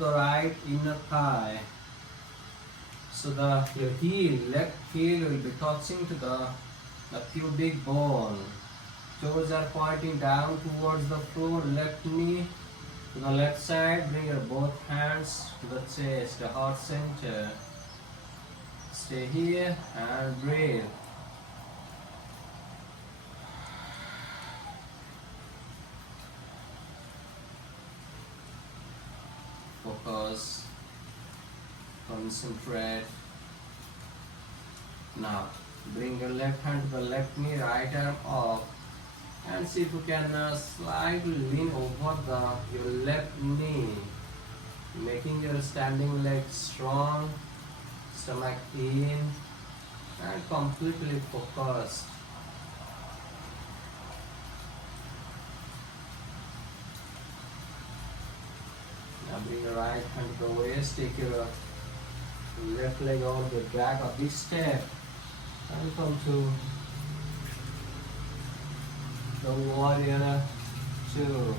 the right inner thigh. So your left heel will be touching to the pubic bone. Toes are pointing down towards the floor. Left knee to the left side. Bring your both hands to the chest, the heart center. Stay here and breathe. Focus. Concentrate. Now, bring your left hand to the left knee, right arm up, and see if you can slightly lean over your left knee, making your standing leg strong, stomach in, and completely focused. Now bring your right hand to the waist, take your left leg over the back of this step, and come to the warrior 2.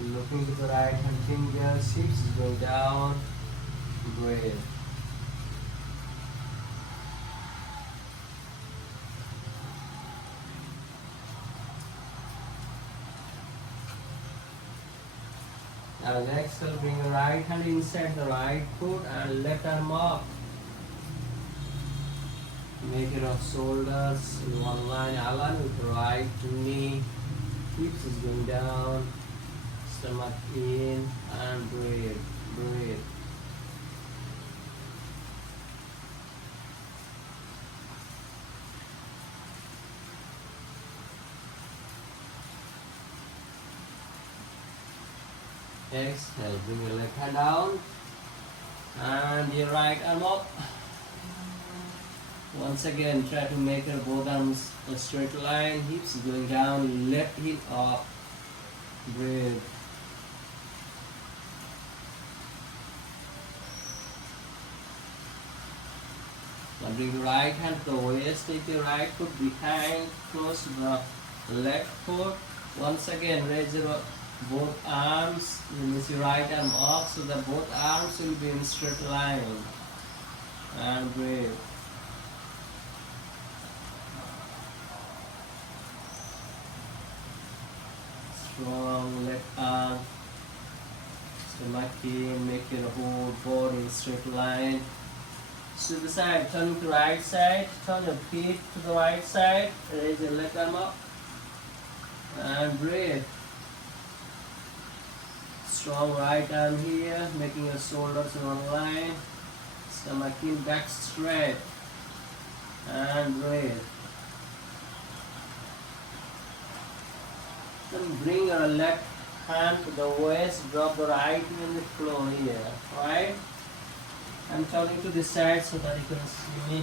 Looking to the right hand fingers, hips is going down, breathe. Now next I'll bring the right hand inside the right foot and left arm up. Make your shoulders in one line, align with the right knee, hips is going down, stomach in, and breathe, breathe. Exhale, bring your left hand down and your right arm up. Once again, try to make your both arms a straight line, hips going down, left hip up, breathe. Now bring your right hand to the waist, take your right foot behind, close to the left foot. Once again, raise your both arms, release your right arm up so that both arms will be in straight line. And breathe. Strong left arm, stomach in, make your whole body in straight line. To the side, turn to the right side, turn your feet to the right side, raise your left arm up, and breathe. Strong right arm here, making your shoulders in one line, stomach in, back straight, and breathe. Then bring your left hand to the waist, drop the right knee on the floor here, right? I'm turning to this side so that you can see me.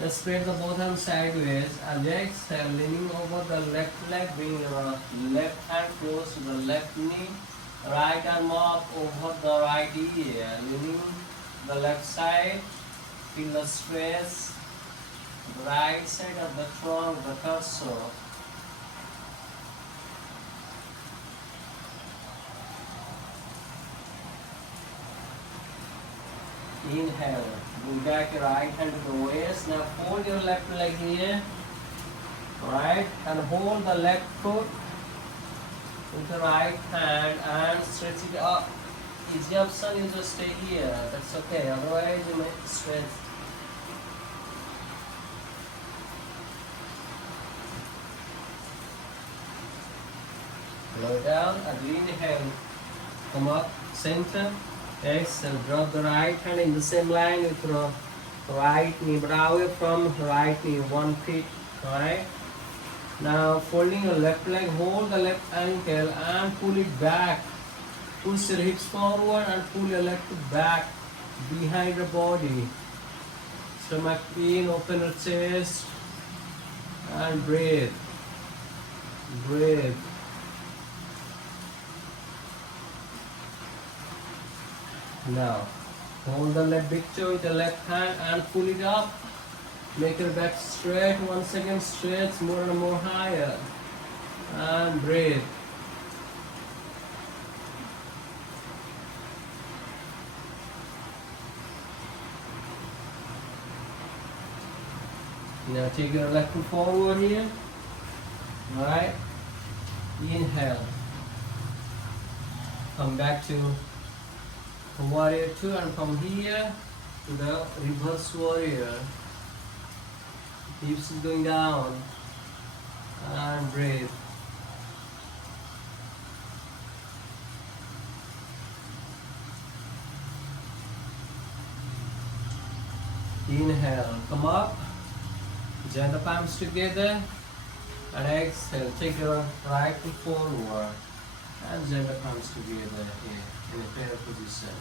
Just spread the both arms sideways and exhale, leaning over the left leg, bring your left hand close to the left knee, right arm up over the right ear, leaning the left side, feel the stress, right side of the trunk, the torso. Inhale, bring back your right hand to the waist. Now fold your left leg here, right, and hold the left foot with the right hand and stretch it up. Easy option is to stay here, that's okay, otherwise you may stretch. Lower down and inhale, come up, center. Exhale, drop the right hand in the same line with your right knee, but away from right knee, 1 feet, right? Now folding your left leg, hold the left ankle and pull it back. Push your hips forward and pull your left foot back behind the body. Stomach in, open your chest and breathe. Breathe. Now, hold the left big toe with the left hand and pull it up. Make your back straight. Once again, stretch more and more higher. And breathe. Now take your left foot forward here. Alright. Inhale. Come back to warrior 2 and from here to the reverse warrior. Hips is going down. And breathe. Inhale, come up, join the palms together, and exhale, take your right foot forward, and join the palms together here in a prayer position.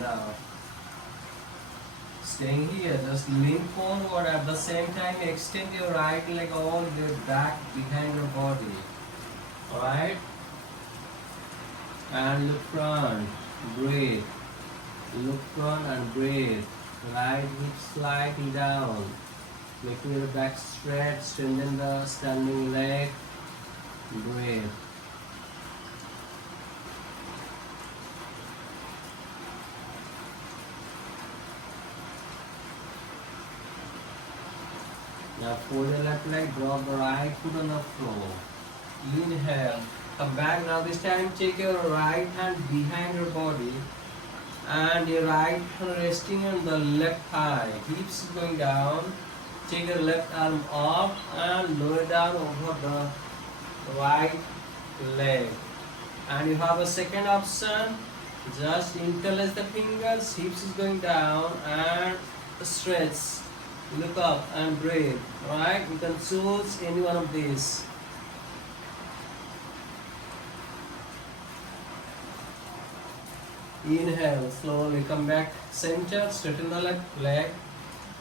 Now, staying here, just lean forward at the same time, extend your right leg all the way back behind your body. Alright? And look front, breathe. Look front and breathe. Right hip slightly down. Make your back straight, strengthen the standing leg. Breathe. Now fold your left leg, drop the right foot on the floor. Inhale, come back. Now this time take your right hand behind your body and your right hand resting on the left thigh. Hips going down. Take your left arm up and lower down over the right leg. And you have a second option. Just interlace the fingers, hips is going down and stretch. Look up and breathe. Alright, you can choose any one of these. Inhale, slowly come back center, straighten the left leg.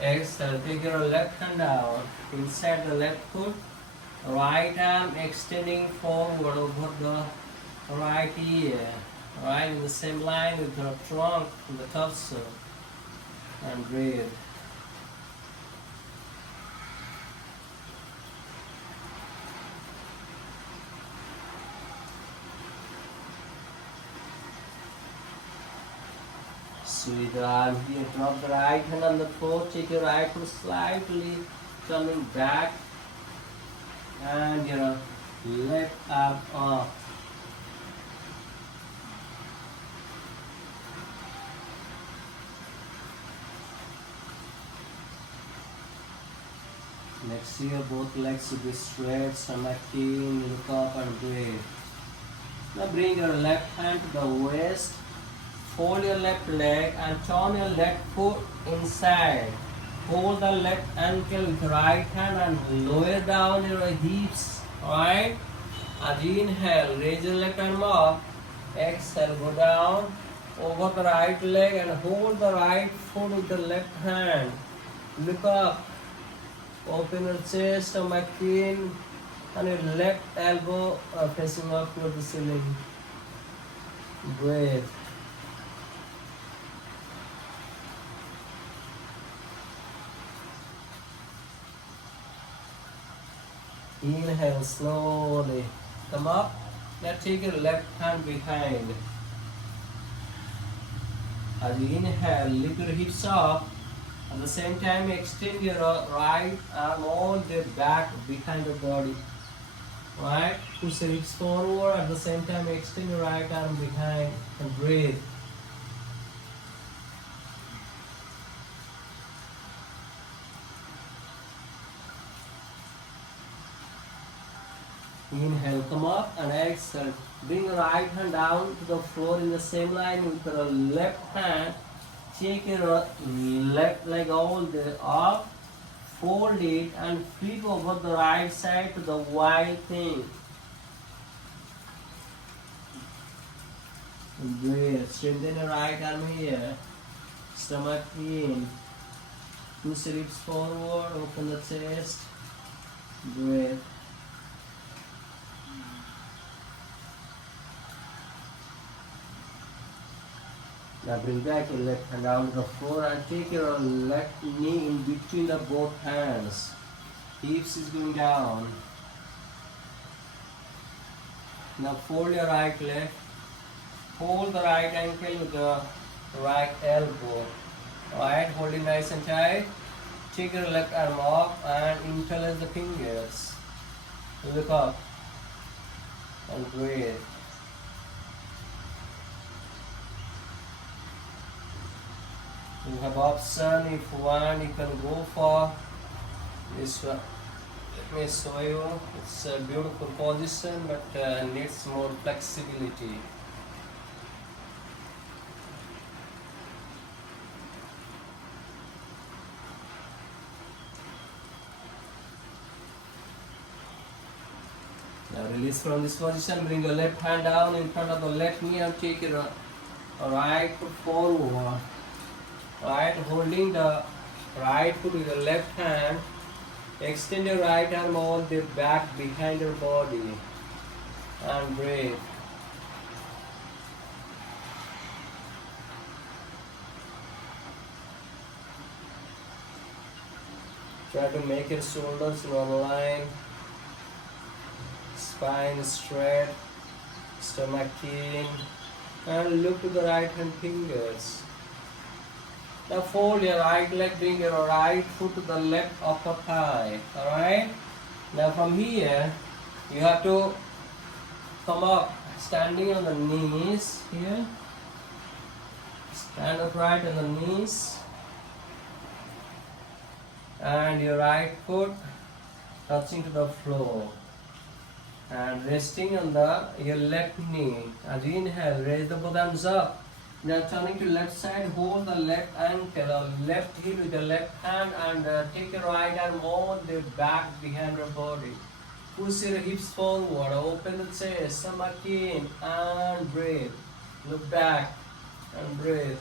Exhale, take your left hand down inside the left foot. Right arm extending forward over the right ear. Alright, in the same line with the trunk and the torso. And breathe. Sweet arm here, drop the right hand on the floor, take your right foot slightly coming back and your left arm up. Next here, both legs should be straight, stomach in, look up and breathe. Now bring your left hand to the waist. Fold your left leg and turn your left foot inside. Hold the left ankle with right hand and lower down your hips. Alright? And inhale, raise your left arm up. Exhale, go down over the right leg and hold the right foot with the left hand. Look up. Open your chest, stomach in, and your left elbow facing up toward the ceiling. Breathe. Inhale slowly. Come up. Now take your left hand behind. As you inhale, lift your hips up. At the same time, extend your right arm all the way back behind the body. Right? Push your hips forward. At the same time, extend your right arm behind and breathe. Inhale, come up and exhale. Bring your right hand down to the floor in the same line with your left hand. Take your left leg all the way up. Fold it and flip over the right side to the wild thing. Breathe. Strengthen your right arm here. Stomach in. Push your hips forward. Open the chest. Breathe. Now bring back your left hand down to the floor and take your left knee in between the both hands. Hips is going down. Now fold your right leg. Hold the right ankle with the right elbow. Right, hold it nice and tight. Take your left arm off and interlace the fingers. Look up and breathe. You have option. If you want, you can go for this one. Let me show you. It's a beautiful position, but needs more flexibility. Now release from this position. Bring your left hand down in front of the left knee and take your right foot forward. Right, holding the right foot with the left hand. Extend your right arm all the back behind your body and breathe. Try to make your shoulders in one line, spine straight, stomach in, and look to the right hand fingers. Now fold your right leg, bring your right foot to the left upper thigh. Alright? Now from here, you have to come up, standing on the knees here. Stand upright on the knees. And your right foot touching to the floor. And resting on your left knee. As you inhale, raise the both arms up. Now turning to left side, hold the left ankle or left heel with the left hand and take your right arm on the back behind your body. Push your hips forward, open the chest, stomach in and breathe. Look back and breathe.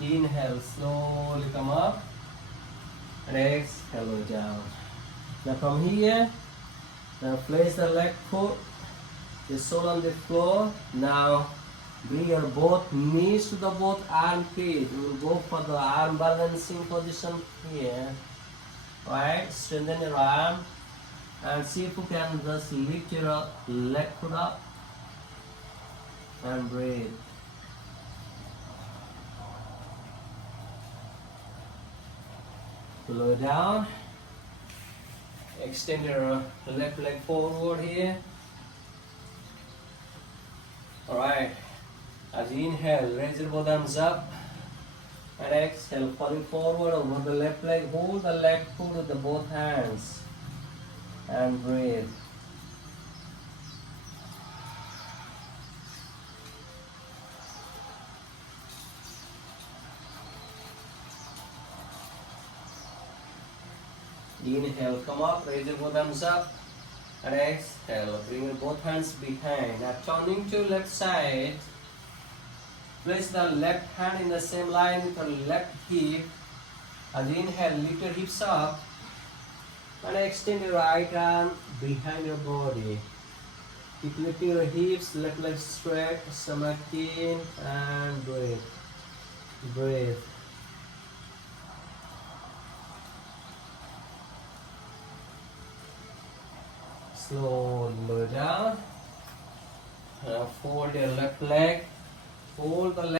Inhale, slowly come up. And exhale down. Now from here, now place the left foot, the sole on the floor. Now bring your both knees to the both armpit. We will go for the arm balancing position here. Right, strengthen your arm and see if you can just lift your left foot up and breathe. Lower down. Extend your left leg forward here. Alright. As you inhale, raise your both arms up. And exhale, falling forward over the left leg. Hold the left foot with the both hands. And breathe. Inhale, come up, raise your both arms up, and exhale, bring your both hands behind. Now turning to left side, place the left hand in the same line with the left hip. As you inhale, lift your hips up, and extend your right arm behind your body. Keep lifting your hips, left leg straight, stomach in, and breathe. Breathe. Slowly lower down. Fold your left leg. Hold the left.